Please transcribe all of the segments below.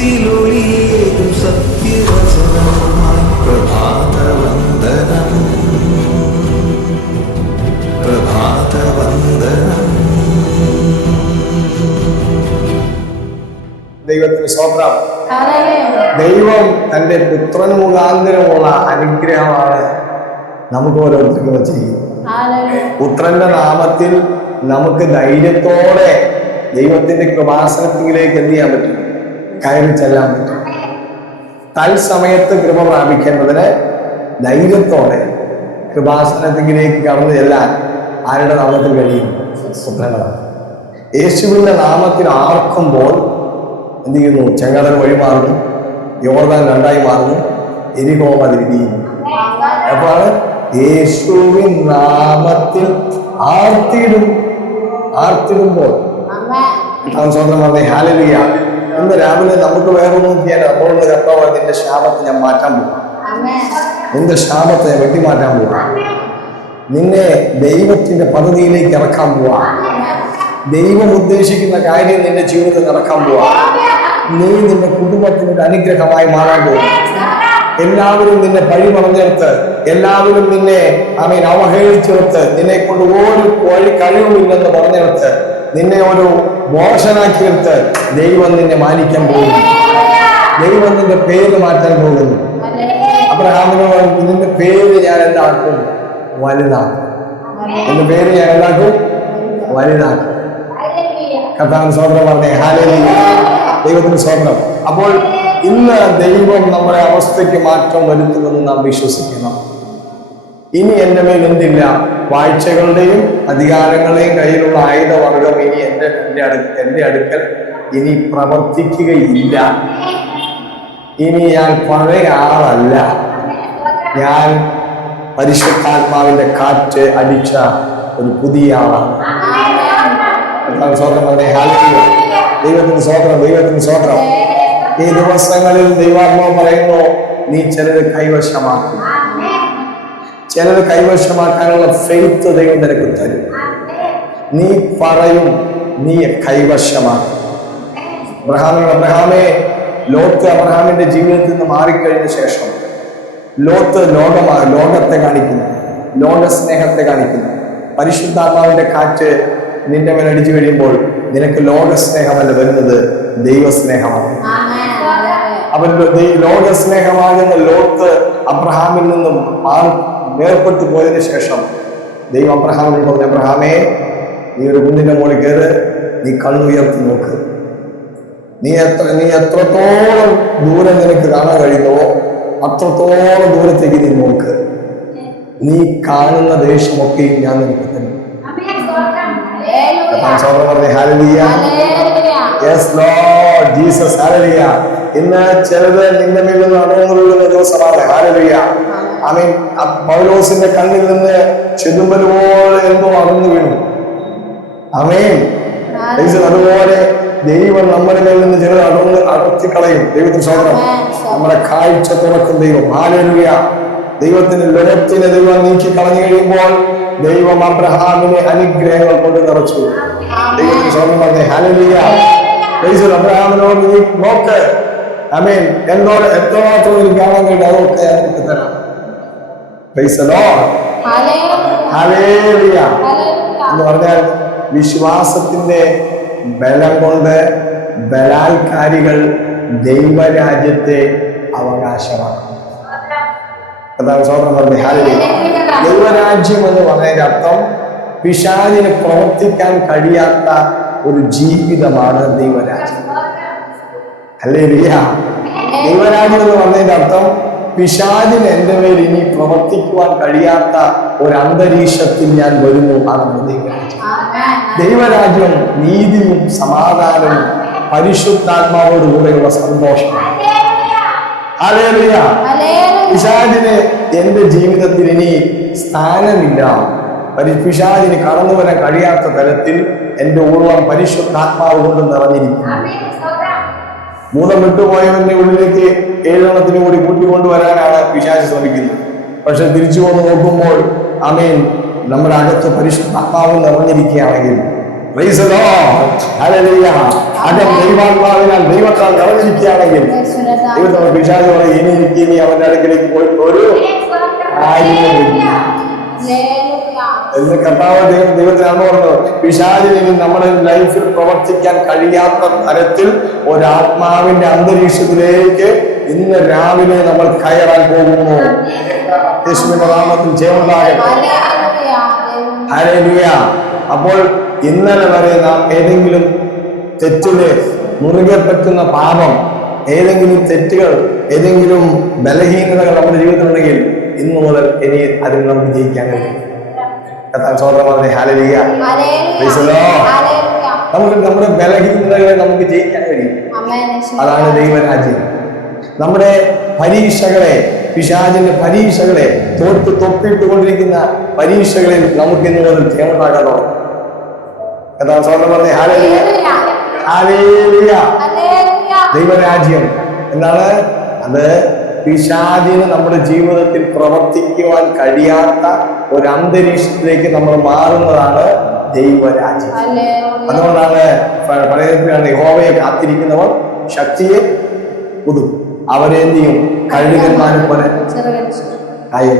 സത്യത്തിലൊളിയേതും സത്യവചനമായി. പ്രഭാതവന്ദനം. പ്രഭാതവന്ദനം. ദൈവത്തിന് സ്വപ്നം. ദൈവം തന്റെ പുത്രൻ മുഖാന്തരമുള്ള അനുഗ്രഹമാണ് നമുക്ക് ഓരോരുത്തർക്കും ചെയ്യുന്നത്. പുത്രന്റെ നാമത്തിൽ നമുക്ക് ധൈര്യത്തോടെ ദൈവത്തിന്റെ കൃപാസനത്തിലേക്ക് എന്ത് ചെയ്യാൻ പറ്റും? കയറി ചെല്ലാൻ പറ്റും. തൽസമയത്ത് കൃപ പ്രാപിക്കേണ്ടതിന് ധൈര്യത്തോടെ കൃപാസനത്തിലേക്ക് കടന്നു ചെല്ലാൻ ആരുടെ നാമത്തിൽ കഴിയും? പുത്രന്റെ യേശുവിന്റെ യേശുവിന്റെ നാമത്തിൽ ആർക്കുമ്പോൾ എന്ത് ചെയ്യുന്നു? ചെങ്കടൽ വഴി മാറുന്നു. യോർദാൻ രണ്ടായി മാറുന്നു. എരിഹോ അതിരിക്കുന്നു അപ്പോൾ യേശുവിൻ നാമത്തിൽ ആർത്തിടും ആർത്തിടുമ്പോൾ. സ്വന്തം പറഞ്ഞേ ഹാലലിയ. ഇന്ന് രാവിലെ നമുക്ക് വേറൊന്നും ചെയ്യാൻ നമ്മളൊന്ന് കർത്താവ് നിന്റെ ശാപത്തെ ഞാൻ മാറ്റാൻ പോകും. നിന്റെ ശാപത്തെ വെട്ടിമാറ്റാൻ പോകാം നിന്നെ ദൈവത്തിന്റെ പദ്ധതിയിലേക്ക് ഇറക്കാൻ പോവാ. ദൈവം ഉദ്ദേശിക്കുന്ന കാര്യം നിന്റെ ജീവിതത്തിൽ നടക്കാൻ പോവാ. നീ നിന്റെ കുടുംബത്തിന് ഒരു അനുഗ്രഹമായി മാറാൻ പോകും എല്ലാവരും നിന്നെ പഴി പറഞ്ഞെടുത്ത് എല്ലാവരും നിന്നെ അവൻ അവഹേളിച്ചെടുത്ത് നിന്നെ കൊണ്ട് ഒരു വഴി കഴിവുമില്ലെന്ന് പറഞ്ഞെടുത്ത് നിന്നെ ഒരു മോശനാക്കിയെടുത്ത് ദൈവം നിന്നെ മാനിക്കാൻ പോകുന്നു. ദൈവം നിന്റെ പേര് മാറ്റാൻ പോകുന്നു. പറഞ്ഞു, നിന്റെ പേര് ഞാൻ എന്താക്കും? വലുതാക്കും. നിന്റെ പേര് ഞാൻ എന്താക്കും? വലുതാക്കും. കർത്താവിന് സ്വതന്ത്രം പറഞ്ഞേ ഹാലേ ദൈവത്തിന് സ്വന്തം അപ്പോൾ ഇന്ന് ദൈവം നമ്മുടെ അവസ്ഥയ്ക്ക് മാറ്റം വരുത്തുമെന്ന് നാം വിശ്വസിക്കണം ഇനി എന്റെ മേൽ എന്തില്ല? വാഴ്ചകളുടെയും അധികാരങ്ങളുടെയും കയ്യിലുള്ള ആയുധവർഗം ഇനി എന്റെ എന്റെ അടു എന്റെ അടുക്കൽ ഇനി പ്രവർത്തിക്കുകയില്ല. ഇനി ഞാൻ പഴയ ആളല്ല. ഞാൻ പരിശുദ്ധാത്മാവിന്റെ കാറ്റ് അടിച്ച ഒരു പുതിയ ആളാണ്. സ്വന്തം ദൈവത്തിന് സ്വോത്രം ദൈവത്തിന് സ്വോത്രം ഈ ദിവസങ്ങളിൽ ദൈവാത്മാവ് പറയുന്നു നീ ചിലത് കൈവശമാക്കും. ചിലത് കൈവശമാക്കാനുള്ള ഫെയ്ത്ത് ദൈവം നിനക്ക് തരും. നീ പറയും നീ കൈവശമാക്കും. അബ്രഹാമേ ലോത്ത് അബ്രഹാമിന്റെ ജീവിതത്തിൽ നിന്ന് മാറിക്കഴിഞ്ഞ ശേഷം ലോത്ത് ലോകമാണ് ലോകത്തെ കാണിക്കുന്നു ലോക സ്നേഹത്തെ കാണിക്കുന്നു. പരിശുദ്ധാത്മാവിന്റെ കാറ്റ് നിന്റെ മേൽ അടിച്ചു കഴിയുമ്പോൾ നിനക്ക് ലോക സ്നേഹമല്ല വരുന്നത് ദൈവസ്നേഹമാണ്. അവൻ ലോക സ്നേഹമാകുന്ന ലോത്ത് അബ്രഹാമിൽ നിന്നും മാറി വേർപെട്ടു പോയതിന് ശേഷം ദൈവം അബ്രഹാമിനോട് പറഞ്ഞു അബ്രഹാമേ നീ ഒരു കുന്നിന്റെ മുകളിൽ കയറ് നീ കണ്ണുയർത്തി നോക്ക്. നീ എത്ര നീ എത്രത്തോളം ദൂരം നിനക്ക് കാണാൻ കഴിയുന്നുവോ അത്രത്തോളം ദൂരത്തേക്ക് നീ നോക്ക്. നീ കാണുന്ന ദേശമൊക്കെയും ഞാൻ നിനക്ക് തരും. ഹാലലിയ ഇന്ന് ചിലത് നിന്റെ മേൽ നിന്ന് അണുകൊള്ളുന്ന ദിവസമാണ്. ഹാലലിയ ആമീൻ അ- പൗലോസിന്റെ കണ്ണിൽ നിന്ന് ചെതുമ്പൽ പോലെ എന്തോ അറന്നു വീണു. Lord. അതുപോലെ ദൈവം നമ്മുടെ മേൽ നിന്ന് ചിലത് അടർന്ന് അടർത്തിക്കളയും. ദൈവത്തിന് സ്വന്തം നമ്മുടെ കാഴ്ച തുറക്കും ദൈവം. ആലോചിക്കുക ദൈവത്തിന് ലോകത്തിന് ദൈവം നീക്കി കളഞ്ഞു കഴിയുമ്പോൾ ദൈവം അബ്രഹാമിനെ അനുഗ്രഹങ്ങൾ കൊണ്ട് നിറച്ചു. ദൈവത്തിന് പറഞ്ഞേ ഹാലലിയ. അബ്രഹാമിനോട് നീ നോക്ക്. അമീൻ എന്തോ എത്രമാത്രം എനിക്ക് കാണാൻ കഴിയും അതൊക്കെ ഞാൻ തരാം. എന്ന് പറഞ്ഞാൽ വിശ്വാസത്തിന്റെ ബലം കൊണ്ട് ബലാത്കാരികൾ ദൈവരാജ്യത്തെ അവകാശമാണ്. അതാണ് സ്വന്തം പറഞ്ഞത്. ഹാലലി ദൈവരാജ്യം എന്ന് പറഞ്ഞതിന്റെ അർത്ഥം പിശാചിന് പ്രവർത്തിക്കാൻ കഴിയാത്ത ഒരു ജീവിതമാണ് ദൈവരാജ്യം. അല്ലേ ദൈവരാജ്യം എന്ന് പറഞ്ഞതിന്റെ അർത്ഥം പിശാചിന് എന്റെ മേൽ ഇനി പ്രവർത്തിക്കുവാൻ കഴിയാത്ത ഒരു അന്തരീക്ഷത്തിൽ ഞാൻ വരുന്നു അതാണ് ദൈവരാജ്യം നീതിയും സമാധാനവും പരിശുദ്ധാത്മാവോടുകൂടെയുള്ള സന്തോഷം. Hallelujah. പിശാചിന് എന്റെ ജീവിതത്തിൽ ഇനി സ്ഥാനമില്ല. പിശാചിന് കടന്നു വരാൻ കഴിയാത്ത തരത്തിൽ എന്റെ ഉള്ളം പരിശുദ്ധാത്മാവ് കൊണ്ട് നിറഞ്ഞിരിക്കുന്നു. ഭൂതം വിട്ടുപോയവന്റെ ഉള്ളിലേക്ക് ഏഴെണ്ണത്തിന് കൂടി കൂട്ടിക്കൊണ്ടുവരാനാണ് പിശാച് ശ്രമിക്കുന്നത്. പക്ഷെ തിരിച്ചു വന്ന് നോക്കുമ്പോൾ അമേൻ നമ്മുടെ അകത്ത് പരിശുദ്ധാത്മാവ് നിറഞ്ഞിരിക്കുകയാണെങ്കിൽ. അകം ദൈവാത്മാവിനാൽ ദൈവത്താൽ നിറഞ്ഞിരിക്കുകയാണെങ്കിൽ ദൈവത്തോട് പിശാച് പറയും ഇനി എനിക്ക് ഇനി അവന്റെ അടുക്കലേക്ക് പോയിട്ട് ഒരു കാര്യമില്ല. എന്ന് കർത്താവ് ദൈവം ദൈവത്തിനാണ് പറഞ്ഞത് പിശാചിന് നമ്മുടെ ലൈഫിൽ പ്രവർത്തിക്കാൻ കഴിയാത്ത തരത്തിൽ ഒരാത്മാവിന്റെ അന്തരീക്ഷത്തിലേക്ക് ഇന്ന് രാവിലെ നമ്മൾ കയറാൻ പോകുന്നു. യേശുവിന്റെ നാമത്തിൽ ജയമുണ്ടാകട്ടെ. ഹല്ലേലൂയ. ദൈവം ഹല്ലേലൂയ അപ്പോൾ ഇന്നലെ വരെ നാം ഏതെങ്കിലും തെറ്റിലെ മുറുകെ പറ്റുന്ന പാപം ഏതെങ്കിലും തെറ്റുകൾ ഏതെങ്കിലും ബലഹീനതകൾ നമ്മുടെ ജീവിതത്തിലുണ്ടെങ്കിൽ ഇന്നു മുതൽ ഇനി അതിൽ നമുക്ക് ജയിക്കാൻ കഴിയും സ്വന്തം പറഞ്ഞേ ഹാലലിയ. നമുക്ക് നമ്മുടെ ബലഹീനതകളെ നമുക്ക് ജയിക്കാൻ കഴിയും. അതാണ് ദൈവരാജ്യം. നമ്മുടെ പരീക്ഷകളെ പിശാചിന്റെ പരീക്ഷകളെ തൊട്ടിട്ട് തൊപ്പിട്ടുകൊണ്ടിരിക്കുന്ന പരീക്ഷകളിൽ നമുക്ക് ഇന്ന് മുതൽ ക്ഷേമത്താക്കാൻ തുടങ്ങും കഥാ സ്വന്തം പറഞ്ഞേ ഹാലലിയ. ദൈവരാജ്യം. എന്താണ്? അത് പിശാചിന് നമ്മുടെ ജീവിതത്തിൽ പ്രവർത്തിക്കുവാൻ കഴിയാത്ത ഒരു അന്തരീക്ഷത്തിലേക്ക് നമ്മൾ മാറുന്നതാണ് ദൈവരാജ്യം. അതുകൊണ്ടാണ് പറയുന്നത് യഹോവയെ കാത്തിരിക്കുന്നവർ ശക്തിയെ പുതു അവരെ എന്ത് ചെയ്യും കഴുകന്മാരെ പോലെ. കായും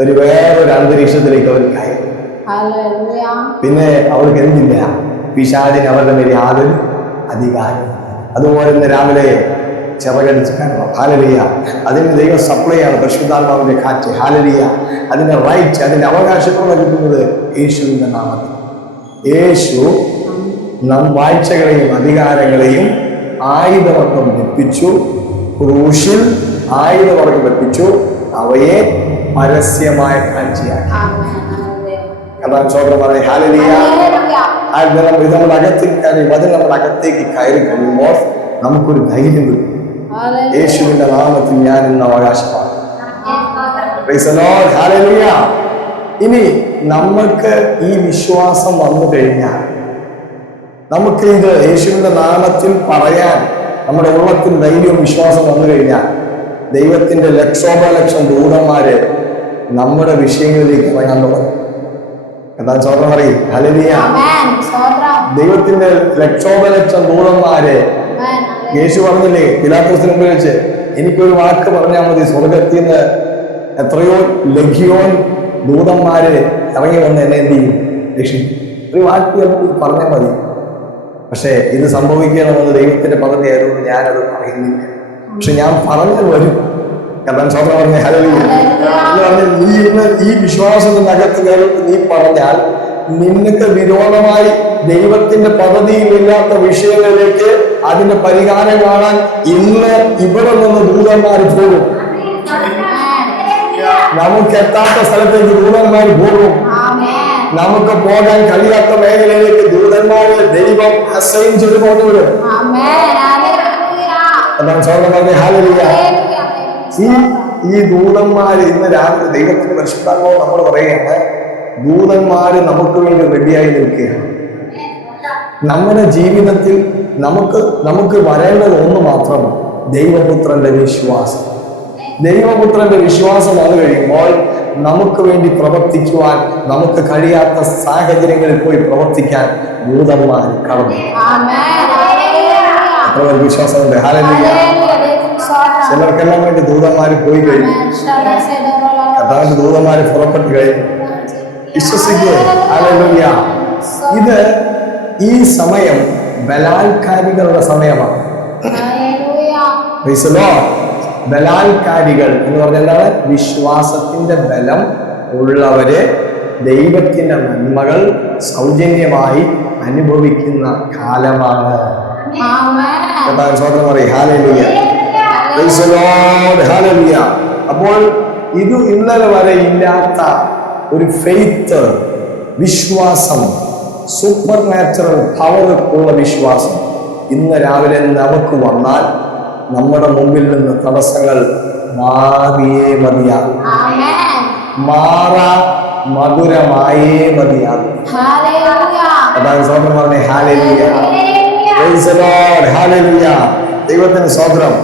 ഒരു വേറൊരു അന്തരീക്ഷത്തിലേക്ക് അവർ കായും ഹല്ലേലൂയ. പിന്നെ അവർക്ക് എന്തില്ല പിശാചിന് അവരുടെ മേലെ യാതൊരു അധികാരം അതുപോലെ തന്നെ രാവിലെ ചിറകടിച്ച് കയറണം ഹാലലിയ. അതിന് ദൈവം സപ്ലൈയാണ് പരിശുദ്ധാത്മാവിന്റെ കാറ്റ്. ഹാലലിയ. അതിന്റെ റൈറ്റ് അതിന്റെ അവകാശത്തോടെ കിട്ടുന്നത് യേശുവിന്റെ നാമത്തിൽ. യേശു നം വാഴ്ചകളെയും അധികാരങ്ങളെയും ആയുധവർഗം ലഭിച്ചു ക്രൂശിൽ ആയുധവർഗം ലഭിച്ചു. അവയെ പരസ്യമായ കാഴ്ചയാക്കി. അതാണ് ചോദ്യം പറഞ്ഞത് ഹാലലിയ. ഇത് നമ്മുടെ അകത്തേക്ക് വചനം നമ്മുടെ അകത്തേക്ക് കയറി കഴിയുമ്പോൾ നമുക്കൊരു ധൈര്യം കിട്ടും. യേശുവിന്റെ നാമത്തിൽ ഞാൻ ഇന്ന് അവകാശമാണ്. ഇനി നമുക്ക് ഈ വിശ്വാസം വന്നു കഴിഞ്ഞാൽ നമുക്ക് ഇത് യേശുവിന്റെ നാമത്തിൽ പറയാൻ നമ്മുടെ ഉള്ളത്തിൽ ധൈര്യവും വിശ്വാസം വന്നു കഴിഞ്ഞാൽ ദൈവത്തിന്റെ ലക്ഷോപലക്ഷം ദൂതന്മാര് നമ്മുടെ വിഷയങ്ങളിലേക്ക് ഇറങ്ങാൻ തുടങ്ങും എന്താ ചോദ്രം പറയും. സ്തോത്രം. ദൈവത്തിന്റെ ലക്ഷോപലക്ഷം ദൂതന്മാരെ. യേശു പറഞ്ഞില്ലേ പിലാത്തോസിന് മുമ്പിൽ വെച്ച് എനിക്കൊരു വാക്ക് പറഞ്ഞാൽ മതി സ്വർഗത്തിൽ നിന്ന് എത്രയോ ലഘിയോൻ ദൂതന്മാര് ഇറങ്ങി വന്ന് എന്നെ എന്ത് ചെയ്യും? രക്ഷിക്കും. ഒരു വാക്ക് പറഞ്ഞാൽ മതി. പക്ഷേ ഇത് സംഭവിക്കണമെന്ന് ദൈവത്തിന്റെ പദ്ധതി ആയതുകൊണ്ട് ഞാനത് പറയുന്നില്ല പക്ഷെ ഞാൻ പറഞ്ഞു വരും. കാരണം സ്വന്തം പറഞ്ഞ ഹലോ നീ ഇന്ന് ഈ വിശ്വാസത്തിനകത്ത് കയറി നീ പറഞ്ഞാൽ നിനക്ക് വിരോധമായി ദൈവത്തിന്റെ പദ്ധതിയിലില്ലാത്ത വിഷയങ്ങളിലേക്ക് അതിന്റെ പരിഹാരം കാണാൻ ഇന്ന് ഇവിടെ നിന്ന് ദൂതന്മാർ പോകും നമുക്ക് എത്താത്ത സ്ഥലത്തേക്ക് ദൂതന്മാർ പോകും. നമുക്ക് പോകാൻ കഴിയാത്ത മേഖലയിലേക്ക് ദൂതന്മാരെ ദൈവം അസൈൻ ചെയ്ത് കൊണ്ടുവരും. ഈ ഈ ദൂതന്മാര് ഇന്ന് രാവിലെ ദൈവത്തിന്റെ പരിശുദ്ധാത്മാവ് നമ്മൾ പറയുകയാണ് ദൂതന്മാര് നമുക്ക് വേണ്ടി റെഡിയായി നിൽക്കുകയാണ്. നമ്മുടെ ജീവിതത്തിൽ നമുക്ക് നമുക്ക് വരേണ്ടത് ഒന്ന് മാത്രം ദൈവപുത്രന്റെ വിശ്വാസം. ദൈവപുത്രന്റെ വിശ്വാസം വന്നു കഴിയുമ്പോൾ നമുക്ക് വേണ്ടി പ്രവർത്തിക്കുവാൻ നമുക്ക് കഴിയാത്ത സാഹചര്യങ്ങളിൽ പോയി പ്രവർത്തിക്കാൻ ദൂതന്മാർ കടന്നു. വിശ്വാസമുണ്ട്. ചിലർക്കെല്ലാം വേണ്ടി ദൂതന്മാർ പോയി കഴിഞ്ഞു. കർത്താവിന്റെ ദൂതന്മാര് പുറപ്പെട്ടു കഴിഞ്ഞു. വിശ്വസിക്കുക. ഇത് ഈ സമയം ബലാത്കാരികളുടെ സമയമാണ്. ബലാത്കാരികൾ എന്ന് പറഞ്ഞാൽ എന്താണ്? വിശ്വാസത്തിന്റെ ബലം ഉള്ളവര് ദൈവത്തിന്റെ നന്മകൾ സൗജന്യമായി അനുഭവിക്കുന്ന കാലമാണ്. അപ്പോൾ ഇത് ഇന്നലെ വരെ ഇല്ലാത്ത ഒരു ഫെയ്ത്ത് വിശ്വാസം സൂപ്പർ നാച്ചുറൽ പവർ ഉള്ള വിശ്വാസം ഇന്ന് രാവിലെ നമുക്ക് വന്നാൽ നമ്മുടെ മുമ്പിൽ നിന്ന് തടസ്സങ്ങൾ മാറിയേ മതിയാകും. മാറാ മധുരമായേ മതിയാകും. അതാണ് സ്വന്തം പറഞ്ഞേ ഹാലലിയ. ദൈവത്തിന് സ്തോത്രം